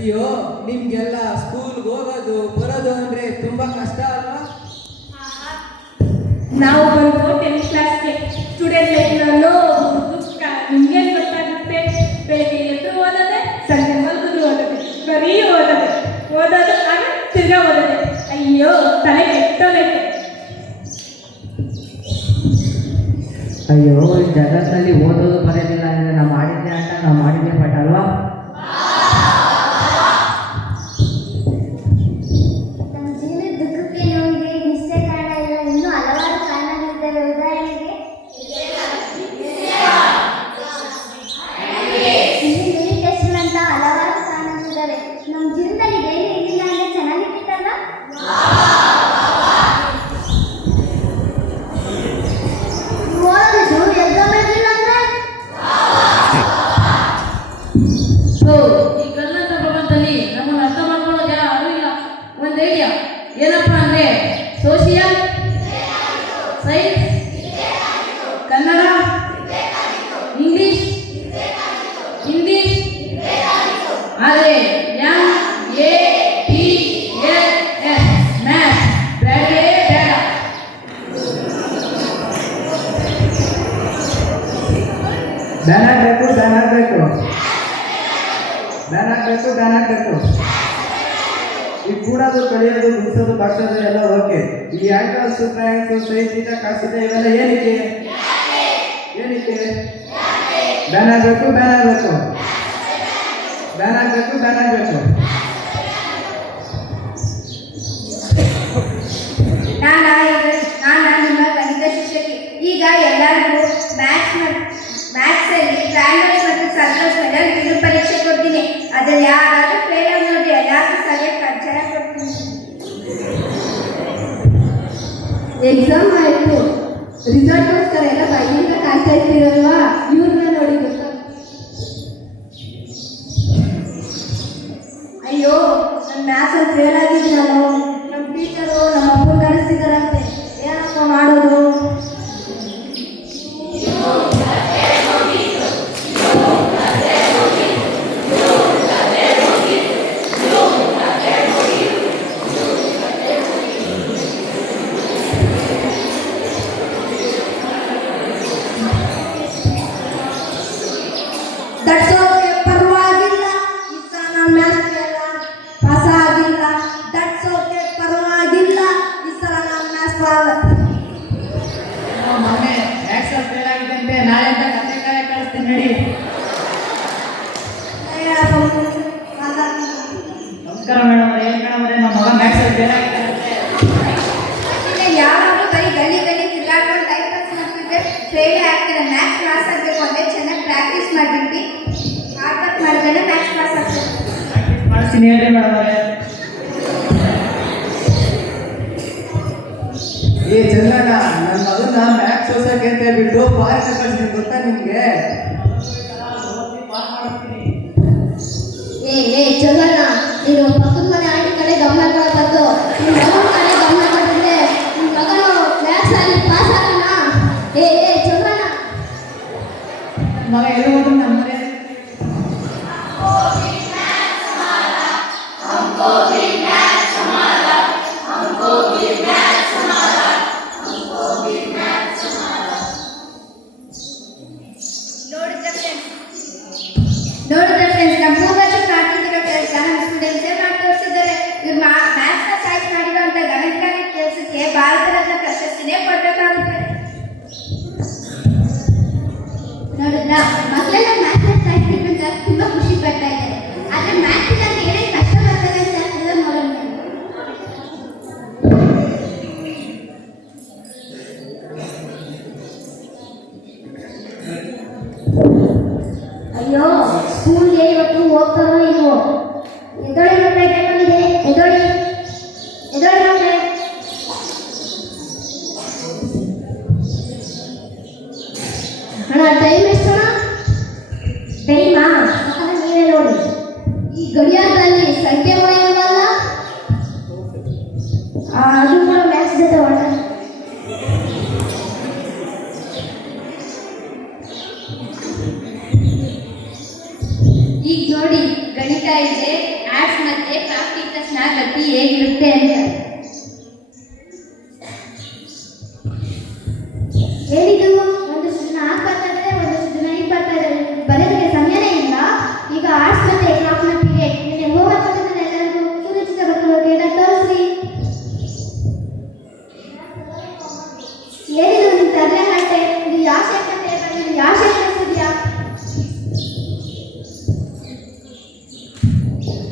ಅಯ್ಯೋ, ನಿಮ್ಗೆಲ್ಲ ಸ್ಕೂಲ್ಗೆ ಹೋಗೋದು ಬರೋದು ಅಂದ್ರೆ ತುಂಬಾ ಕಷ್ಟ ಅಲ್ವಾ? ನಾವು ಬಂದು 10th ಕ್ಲಾಸ್ಗೆ ಸ್ಟೂಡೆಂಟ್ ಲೈಫ್ನಲ್ಲೋ ದುಃಖ ನಿಮ್ಗೇನು ಗೊತ್ತಾಗುತ್ತೆ? ಬೆಳಿಗ್ಗೆ ಎದ್ದು ಓದೋದೆ, ಸಂಜೆ ಮಲ್ಗುದು ಓದೋದೆ, ಬರೀ ಓದೋದು ಆಗ ತಿರ್ಗಾ ಓದೋದೆ. ಅಯ್ಯೋ, ತಲೆ ಕೆಟ್ಟೋಗೈತೆ. ಅಯ್ಯೋ, ಜಗತ್ತಿನಲ್ಲಿ ಓದೋದು ಬರೋದಿಲ್ಲ ಅಂದರೆ ನಾವು ಮಾಡಿದ್ದೆ ಆಟ, ನಾವು ಮಾಡಿದ್ದೆ ಪಾಠ ಅಲ್ವಾ? ನಮ್ಮ ಜೀವನದ ದುಃಖಕ್ಕೆ ನೋವಿಗೆ ಇಷ್ಟೇ ಕಾರಣ ಇಲ್ಲ, ಇನ್ನೂ ಹಲವಾರು ಕಾರಣಗಳಿದ್ದಾವೆ. ಉದಾಹರಣೆಗೆ ಲಿಮಿಟೇಷನ್ ಅಂತ ಹಲವಾರು ಕಾರಣಗಳಿದ್ದಾವೆ. ನಮ್ಮ ಜೀವನದಲ್ಲಿ ಏನು ಇರಲಿಲ್ಲ ಅಂದರೆ ಚೆನ್ನಾಗಿರ್ತಿತ್ತಲ್ಲ. ಈ ಕನ್ನಡ ಪ್ರಪಂಚದಲ್ಲಿ ನಮ್ಮನ್ನು ಅರ್ಥ ಮಾಡ್ಕೊಳ್ಳೋದು ಯಾರು ಇಲ್ಲ. ಒಂದು ಐಡಿಯಾ ಏನಪ್ಪಾ ಅಂದ್ರೆ social science, Kannada, English, Hindi, ಆದರೆ ಮ್ಯಾಥ್ಸ್ ಬೇಡವೇ ಬೇಡ. ಬ್ಯಾನ್ ಆಗಬೇಕು. ಈ ಕೂಡೋದು, ಕಲಿಯೋದು, ಗುಡಿಸೋದು, ಬಾಕ್ಸೋದು ಎಲ್ಲ ಓಕೆ. ಈ angle, triangle, sine, theta, cos theta ಇವೆಲ್ಲ ಏನಕ್ಕೆ ಬ್ಯಾನ್ ಆಗಬೇಕು. ನಾನು ನಿಮ್ಮ ಗಣಿತ ಶಿಕ್ಷಕಿ. ಈಗ ಎಲ್ಲರಿಗೂ ಮ್ಯಾಥ್ಸಲ್ಲಿ ಟ್ರಯಾಂಗಲ್ಸ್ ಮತ್ತು ಸರ್ಕಲ್ಸ್ ಮೇಲೆ ಕಿರು ಪರೀಕ್ಷೆ ಕೊಡ್ತೀನಿ. ಅದ್ರಲ್ಲಿ ಯಾರಾದ್ರೂ ಫೇಲ್ ಆಗಿ ನೋಡ್ರಿ, ಎಲ್ಲರಿಗೂ ಸರಿಯಾಗಿ ಪರಿಚಯ ಕೊಡ್ತೀನಿ. ಎಕ್ಸಾಮ್ ಆಯಿತು, ರಿಸಲ್ಟ್ಗೋಸ್ಕರ ಎಲ್ಲ ಬೈಲಿಂದ ಕಾಯ್ತಾ ಇರ್ತೀರಲ್ವಾ? ಇವ್ರನ್ನ ನೋಡಿ ಗೊತ್ತಾ? ಅಯ್ಯೋ, ನನ್ನ ಮ್ಯಾಥ್ಸಲ್ಲಿ ಫೇಲ್ ಆಗಿದ್ದೀನಲ್ಲೋ. ನಮ್ಮ ಟೀಚರು ನಮ್ಮ ಅಪ್ಪ ಕಳಿಸ್ತಿದ್ದಾರಂತೆ, ಏನಪ್ಪ ಮಾಡೋದು? ಪರವಾಗಿಲ್ಲ, ಈ ಸಲ ನಾನು ಮ್ಯಾಥ್ಸ್ ಪಾಸ್ ಆಗಿಲ್ಲ. ದಟ್ಸ್ ಓಕೆ, ಪರವಾಗಿಲ್ಲ, ಈ ಸಲ ನಾನು ಮ್ಯಾಥ್ಸ್ ಪಾಸ್. ಮೊನ್ನೆ ಮ್ಯಾಥ್ಸಲ್ಲಿ ಫೇಲ್ ಆಗಿದ್ದಂತೆ, ನಾಳೆ ಅಂತ ಕತೆ ಕಾಯ ಕಳಿಸ್ತೀನಿ ನಡಿ. ನಮಸ್ಕಾರ ಮೇಡಮ್, ಏನು ಮೇಡಮ್ ಅವರೇ, ನಮ್ಮ ಮಗ ಮ್ಯಾಥ್ಸಲ್ಲಿ ಫೇಲ್ ಆಗಿದ್ದಾರಂತೆ. ಯಾರಾದ್ರೂ ಬರೀ ಗಲಿ ತಿರ್ಗಾಡ್ಕೊಂಡು ಟೈಮ್ ಪಾಸ್ ಮಾಡ್ತಿದ್ರೆ ಫೇಲೇ ಆಗ್ತೀರ. ಮ್ಯಾಥ್ಸ್ ಪಾಸ್ ಆಗಬೇಕು ಅಂದರೆ ಚೆನ್ನಾಗಿ ಪ್ರಾಕ್ಟೀಸ್ ಮಾಡಿಬಿಟ್ಟು ಹಾರ್ಡ್ ವರ್ಕ್ ಮಾಡಿದ್ರೆ ಮ್ಯಾಥ್ಸ್ ಪಾಸ್ ಆಗ್ತದೆ. ಮಾಡಿಸ್ತೀನಿ ಹೇಳ್ರಿ ಮೇಡಮ್ ಅವರೇ. ಚಂದ್ರಣ್ಣ, ನನ್ನ ಮಗನ ಮ್ಯಾಥ್ಸ್ ಓಸಕ್ಕೆ ಅಂತ ಹೇಳ್ಬಿಟ್ಟು ಪಾಸ್ ಕಳಿಸ್ತೀನಿ, ಗೊತ್ತಾ ನಿಮಗೆ? ಚಂದ್ರಣ್ಣ, ನೀನು ಪಕ್ಕದ ಮನೆ ಆಂಟಿ ಕಡೆ ಗಮನ ಕೊಡಬಾರ್ದು. ನಿಮ್ಮ ಮಗನ ಕಡೆ ಗಮನ ಕೊಟ್ಟಿದ್ದೆ ನಿಮ್ಮ ಮಗನು ಮ್ಯಾಥ್ಸ್ ಅಲ್ಲಿ ಪಾಸ್ ಆಗೋಣ. ಚಂದ್ರಣ್ಣ, ಮಗ ಎಲ್ಲಿ ಹೋದ್ರು ನಮ್ಮ ಮನೆ ನೋಡಿದ್ರೆ ಫ್ರೆಂಡ್ಸ್, ನಮ್ಮ 3 ವರ್ಷ ಮಾಡ್ತಿರೋ ಕೆಲಸ ನಮ್ಮ ಸ್ಟೂಡೆಂಟ್ಸೇ ಮಾಡಿ ತೋರಿಸಿದ್ದಾರೆ. ಇವ್ರು ಮ್ಯಾಥ್ಸ್ನ ಚಾಯ್ಸ್ ಮಾಡಿರೋಂಥ ಗಣಕ ಕೆಲಸಕ್ಕೆ ಭಾರತ ರತ್ನ ಪ್ರಶಸ್ತಿನೇ ಕೊಡಬೇಕಾಗುತ್ತೆ. ನೋಡಿದ್ರಾ, ಮಕ್ಕಳೆಲ್ಲ ಮ್ಯಾಥ್ಸ್ನ ಚಾಯ್ಸ್ ಮಾಡಿದ್ರೆ ತುಂಬ ಖುಷಿ ಪಡ್ತಾ ಇದ್ದಾರೆ. ಆದರೆ ಮ್ಯಾಥ್ಸ್ ಇಲ್ಲ ಅಂತ ಏನೇನು ಕಷ್ಟ ಬರ್ತದೆ ಅಂತ ಆಗ್ತದೆ ನೋಡೋಣ. ಅಯ್ಯೋ, ಸ್ಕೂಲ್ಗೆ ಇವತ್ತು ಹೋಗಿ ಸರಿಮಾ ಮಕ್ಕಳ ನೀವೇ ನೋಡಿ ಈ ಗಡಿಯಾರದಲ್ಲಿ ಸಂಖ್ಯೆಗಳು ಇಲ್ವಲ್ಲ ಅದು ಕೂಡ ಮ್ಯಾಥ್ಸ್ ಜೊತೆ ಒಳ್ಳೆ ಈಗ ನೋಡಿ ಗಣಿತ ಇದೆ ಆರ್ಟ್ಸ್ ಮತ್ತೆ ಕ್ರಾಫ್ಟ್ ಟೀಚರ್ಸ್ನ ಗತಿ ಹೇಗಿರುತ್ತೆ ಅಂತ ಹೇಳಿದ್ದು ಒಂದಷ್ಟು ಜನ ಆಗ ಬರ್ತಾ ಇದ್ದಾರೆ ಒಂದಷ್ಟು ಜನ ಈಗ ಬರ್ತಾ ಇದ್ದಾರೆ ಬರೆಯೋದಕ್ಕೆ ಸಮಯನೇ ಇಲ್ಲ ಈಗ ಆರ್ಟ್ಸ್ ಮತ್ತೆ ಕ್ರಾಫ್ಟ್ನ ಪೀರಿಯಡ್ ನಿನ್ನೆ ಹೋಮ್ವರ್ಕ್ ಕೊಟ್ಟಿದ್ದಾರೆ ಎಲ್ಲರಿಗೂ ಸುರಕ್ಷಿತ ಬರ್ಕೊಳ್ಳೋಕೆ ಎಲ್ಲ ತೋರಿಸ್ರಿ ಏನಿದು ನಿನ್ ತರಲೆ ಗಂಟೆ ಇದು ಯಾವ ಶೇಪ್ ಅಂತ ಇದು ಯಾವ ಶೇಪ್ ಅನಿಸಿದ್ಯಾ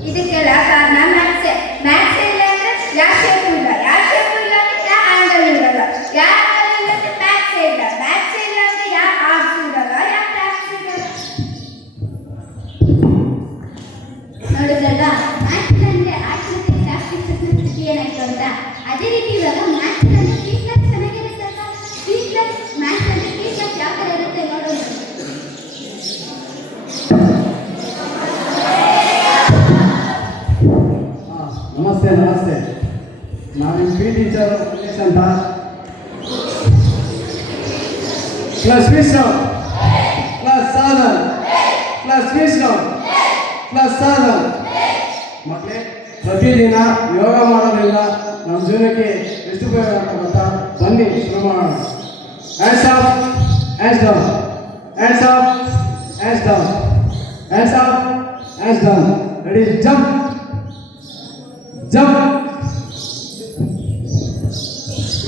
ಇದಕ್ಕೆಲ್ಲ ಕಾರಣ ಮ್ಯಾಥ್ಸೇ ಮ್ಯಾಥ್ಸೇ ಇಲ್ಲ ಅಂದ್ರೆ ಯಾವ ಶೇಪು ಇಲ್ಲ ಯಾವ ಶೇಪು ಇಲ್ಲ ಅಂದ್ರೆ ಯಾವ ಆಂಗಲ್ ಇರಲ್ಲ ಯಾವ ಆಂಗಲ್ ಇಲ್ಲ ಅಂದ್ರೆ ಮ್ಯಾಥ್ಸೇ ಇಲ್ಲ ಮ್ಯಾಥ್ಸೇ ಇಲ್ಲ ಅಂದ್ರೆ ಯಾವ ಆರ್ಟ್ಸ್ ಇರಲ್ಲ ಯಾವ ಕ್ರಾಫ್ಟ್ಸ್ ಇರಲ್ಲ ನೋಡಿದ್ರಲ್ಲ ಮ್ಯಾಥ್ಸ್ ಅಂದ್ರೆ ಆರ್ಟ್ಸ್ ಮತ್ತೆ ಕ್ರಾಫ್ಟ್ ಸ್ಥಿತಿ ಏನಾಯ್ತು ಅಂತ ಅದೇ ರೀತಿ ಇವಾಗ ಮ್ಯಾಥ್ಸ್ ಅಂದ್ರೆ ಟಿ ಪ್ಲಸ್ ಚೆನ್ನಾಗಿರುತ್ತಲ್ಲ ಟಿ ಪ್ಲಸ್ ಮ್ಯಾಥ್ಸ್ ಅಂದ್ರೆ ಟಿ ಪ್ಲಸ್ ಯಾವ ಥರ ಇರುತ್ತೆ ನೋಡೋಣ ನಮಸ್ತೆ ನಮಸ್ತೆ ನಾನು ಪಿ ಟೀಚರ್ ಉಮೇಶ್ ಅಂತ ಕ್ಲಾಸ್ ವಿಶ್ರಾಮ್ ಕ್ಲಾಸ್ ಸಾಧನ್ ಕ್ಲಾಸ್ ವಿಶ್ರಾಮ್ ಕ್ಲಾಸ್ ಸಾಧನ್ ಮಕ್ಕಳೇ ಪ್ರತಿದಿನ ಯೋಗ ಮಾಡೋದ್ರಿಂದ ನಮ್ಮ ಜೀವನಕ್ಕೆ ಎಷ್ಟು ಉಪಯೋಗ ಅಂತ ಗೊತ್ತಾ ಬನ್ನಿ ಶುರು ಮಾಡೋಣ hands up hands down hands up hands down hands up hands down ready jump jump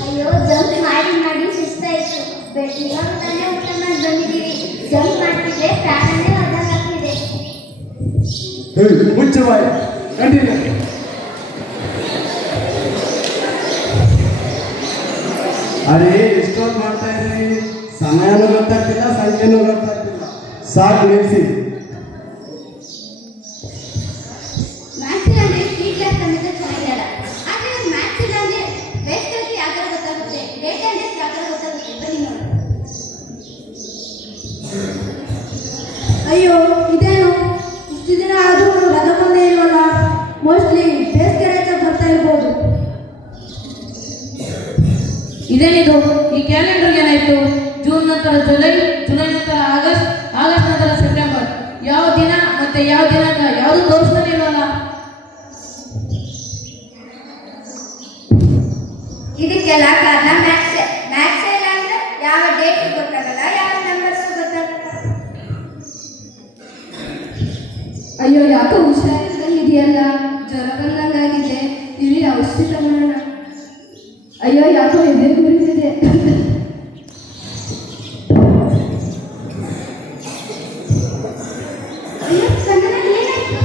ಅಯ್ಯೋ ಜಂಪ್ ಮಾಡಿ ಮಾಡಿ ಸುಸ್ತಾಯ್ತು ಇವಾಗ ತಾನೇ ಊಟ ಮಾಡಿ ಬಂದಿದ್ದೀವಿ ಜಂಪ್ ಮಾಡ್ತಿದ್ರೆ ಪ್ರಾಣನೇ ಹೊರಗಾಗ್ತಿದೆ ಮುಚ್ಚು ಬಾಯ್ ಕಂಟಿನ್ಯೂ ಅರೆ ಎಷ್ಟೊತ್ತು ಮಾಡ್ತಾ ಇದ್ದೀವಿ ಸಮಯನೂ ಗೊತ್ತಾಗ್ತಿಲ್ಲ ಸಂಖ್ಯೆನೂ ಗೊತ್ತಾಗ್ತಿಲ್ಲ ಸಾಕು ನಿಲ್ಲಿಸಿ ಮ್ಯಾಥ್ಸ್ ಇಲ್ಲಾಂದ್ರೆ ಟಿ ಕ್ಲಾಸ್ ಸಮೇತ ಚೆನ್ನಾಗಿರಲ್ಲ ಆದರೆ ಮ್ಯಾಥ್ಸ್ ಇಲ್ಲಾಂದ್ರೆ ವೇಸ್ಟಲ್ಲಿ ಯಾವ ಥರ ಗೊತ್ತಾಗುತ್ತೆ ಡೇಟಾ ಅಂದ್ರೆ ಯಾವ ಥರ ಗೊತ್ತಾಗುತ್ತೆ ಬನ್ನಿ ನೋಡಿ ಅಯ್ಯೋ ಇದೇನು ಇಷ್ಟು ದಿನ ಆದರೂ ರಜೆ ಬಂದೇ ಇಲ್ವಲ್ಲ ಮೋಸ್ಟ್ಲಿ ಬೇಸಿಗೆ ರಜೆ ಬರ್ತಾ ಇರ್ಬೋದು ಇದೇನಿದು ಈ ಕ್ಯಾಲೆಂಡರ್ ಏನಾಯ್ತು ಜೂನ್ ನಂತರ ಜುಲೈ ಜುಲೈ ನಂತರ ಆಗಸ್ಟ್ ಆಗಸ್ಟ್ ನಂತರ ಸೆಪ್ಟೆಂಬರ್ ಯಾವ ದಿನ ಮತ್ತೆ ಯಾವ ದಿನಾಂಕ ಯಾವುದು ತೋರಿಸ್ತಾನೆ ಇಲ್ವಲ್ಲ ಇದಕ್ಕೆಲ್ಲ ಕಾರಣ ಮ್ಯಾಥ್ಸೇ ಮ್ಯಾಥ್ಸೇ ಇಲ್ಲ ಅಂದ್ರೆ ಯಾವ ಡೇಟ್ ಗೊತ್ತಾಗಲ್ಲ ಯಾವ ನಂಬರ್ಸ್ ಗೊತ್ತಾಗಲ್ಲ ಅಯ್ಯೋ ಯಾಕೋ ಹುಷಾರಿದ್ದಂಗಿದೆಯಲ್ಲ ಜ್ವರ ಬಂದಂಗಾಗಿದೆ ಇಲ್ಲಿ ಔಷಧಿ ತಗೊಳ್ಳೋಣ ಅಯ್ಯೋ ಯಾಕೋ ಎದೆ ಗುರಿತಿದೆ ಅಯ್ಯೋ ಸ್ಪಂದನ ಏನಾಯ್ತು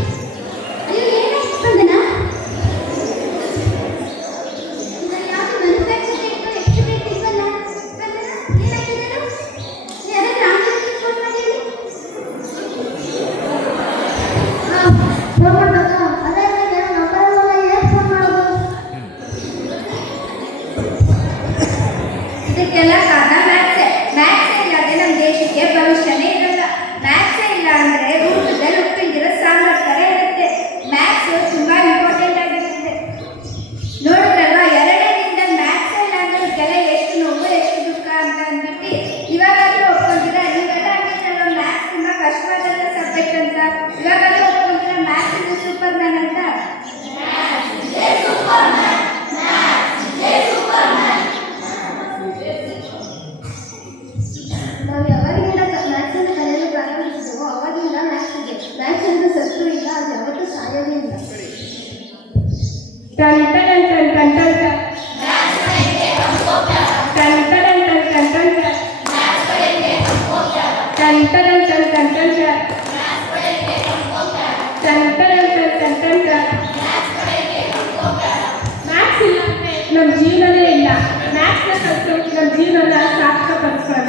ಅಯ್ಯೋ ಏನಾಯ್ತು ಸ್ಪಂದನ ಯಾವುದು ಮ್ಯಾನುಫ್ಯಾಕ್ಚರ್ ಡೇಟ್ ಎಕ್ಸ್ಪೈರಿ ಇಲ್ವಲ್ಲ ಸ್ಪಂದನ ಏನಾಯ್ತಿದೆ ಯಾರಾದ್ರೂ ಆಂಬುಲೆನ್ಸ್ ಫೋನ್ ಮಾಡಿ ಹೇಳಿ ಫೋನ್ ಮಾಡ್ಬೇಕಾ ಅದೇ ನಂಬರ್ ಯಾಕೆ ಫೋನ್ ಮಾಡೋದು ಇದಕ್ಕೆಲ್ಲ ಕಾರಣ ಮ್ಯಾಥ್ಸೇ ಮ್ಯಾಥ್ಸೇ ಇಲ್ಲದೆ ನಮ್ಮ ದೇಶಕ್ಕೆ ಭವಿಷ್ಯನೇ ಇರಲ್ಲ ಮ್ಯಾಥ್ಸೇ ಇಲ್ಲ ಅಂದ್ರೆ ಊಟದಲ್ಲಿ ಉಪ್ಪಿಲ್ದಿರೋ ಸಾಂಬಾರ್ ಥರ ಇರುತ್ತೆ ಮ್ಯಾಥ್ಸ್ ತುಂಬಾ ಇಂಪಾರ್ಟೆಂಟ್ ಆಗಿರುತ್ತೆ ನೋಡಿದ್ರಲ್ವಾ ಎರಡೇ ದಿನದಲ್ಲಿ ಮ್ಯಾಥ್ಸೇ ಇಲ್ಲ ಅಂದ್ರೆ ಇದಕ್ಕೆಲ್ಲ ಎಷ್ಟು ನೋವು ಎಷ್ಟು ದುಃಖ ಅಂತ ಅಂದ್ಬಿಟ್ಟು ಇವಾಗಾದ್ರೂ ಒಪ್ಕೊಂತೀರಾ ನೀವೆಲ್ಲ ಆಗಿದ್ದಲ್ವ ಮ್ಯಾಥ್ಸ್ ತುಂಬಾ ಕಷ್ಟವಾದಂಥ ಸಬ್ಜೆಕ್ಟ್ ಅಂತ ಇವಾಗಾದ್ರೂ ಒಪ್ಕೊಂತೀರಾ ಮ್ಯಾಥ್ಸ್ ಇದು ಸೂಪರ್ ಮ್ಯಾನ್ ಅಂತ ನಾವು ಯಾವಾಗಿಂದ ಮ್ಯಾಥ್ಸನ್ನು ಕಲಿಯಲು ಪ್ರಾರಂಭಿಸಿದೆವೋ ಅವಾಗಿಂದ ಮ್ಯಾಥ್ಸ್ ಇದೆ ಮ್ಯಾಥ್ಸ್ ಅಂತ ಸತ್ತು ಇಲ್ಲ ಅದು ಯಾವತ್ತೂ ಸಾಯೋದೇ ಇಲ್ಲ ton ton ton ton ton ton. Ton ton ton ton ton ton. Ton ton ton ton ton ton. Ton ton ton ton ton ton. Maths ಇಲ್ಲ ಅಂದ್ರೆ ನಮ್ಮ ಜೀವನನೇ ಇಲ್ಲ ಮ್ಯಾಥ್ಸ್ನ ಕಲಿತು ನಮ್ಮ ಜೀವನ ಸಾರ್ಥಕಪಡಿಸೋಣ